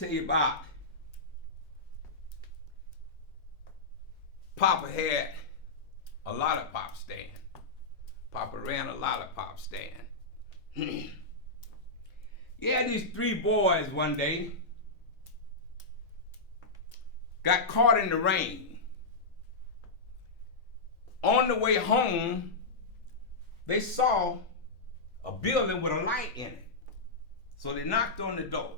Tell you about Poppa had a lollipop stand. Poppa ran a lollipop stand. He had these three boys one day, got caught in the rain. On the way home, they saw a building with a light in it. So they knocked on the door.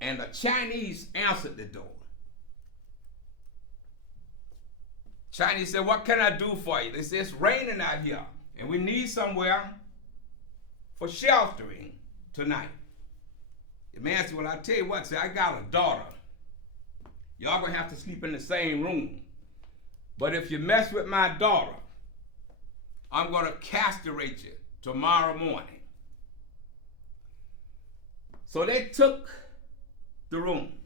And the Chinese answered the door. Chinese said, "What can I do for you?" They said, "It's raining out here, and we need somewhere for sheltering tonight." The man said, "Well, I tell you what, I got a daughter. Y'all gonna have to sleep in the same room. But if you mess with my daughter, I'm gonna castrate you tomorrow morning." So they took the room.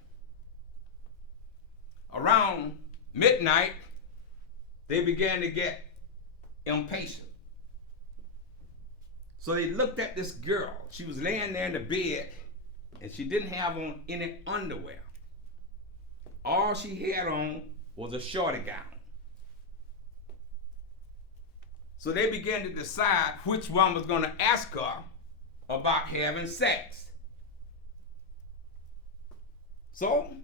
Around midnight, they began to get impatient. So they looked at this girl. She was laying there in the bed, and she didn't have on any underwear. All she had on was a shorty gown. So they began to decide which one was going to ask her about having sex. So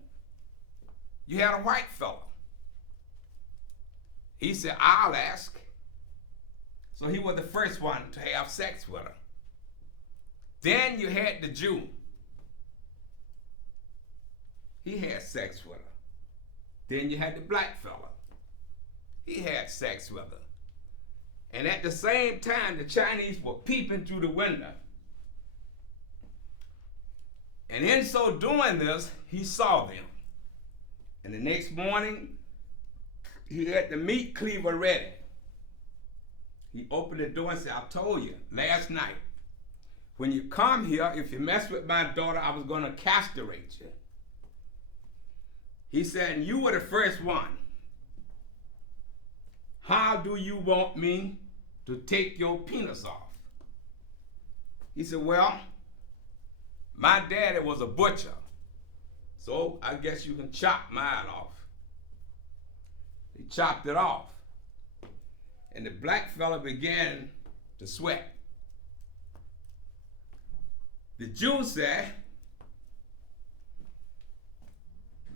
you had a white fella. He said, "I'll ask." So he was the first one to have sex with her. Then you had the Jew. He had sex with her. Then you had the black fella. He had sex with her. And at the same time, the Chinese were peeping through the window. And in so doing this, he saw them. And the next morning, he had the meat cleaver ready. He opened the door and said, "I told you last night, when you come here, if you mess with my daughter, I was going to castrate you." He said, "And you were the first one. How do you want me to take your penis off?" He said, "Well, my daddy was a butcher, so I guess you can chop mine off." He chopped it off. And the black fella began to sweat. The Jew said,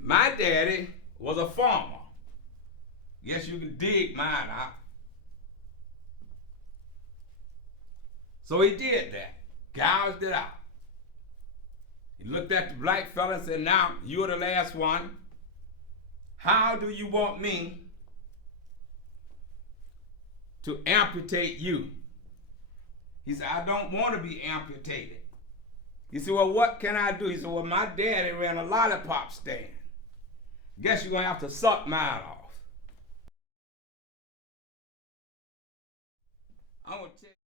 "My daddy was a farmer. Guess you can dig mine out." So he did that, gouged it out. He looked at the black fella and said, "Now, you're the last one. How do you want me to amputate you?" He said, "I don't want to be amputated." He said, "Well, what can I do?" He said, "Well, my daddy ran a lollipop stand. Guess you're going to have to suck mine off." I want to tell you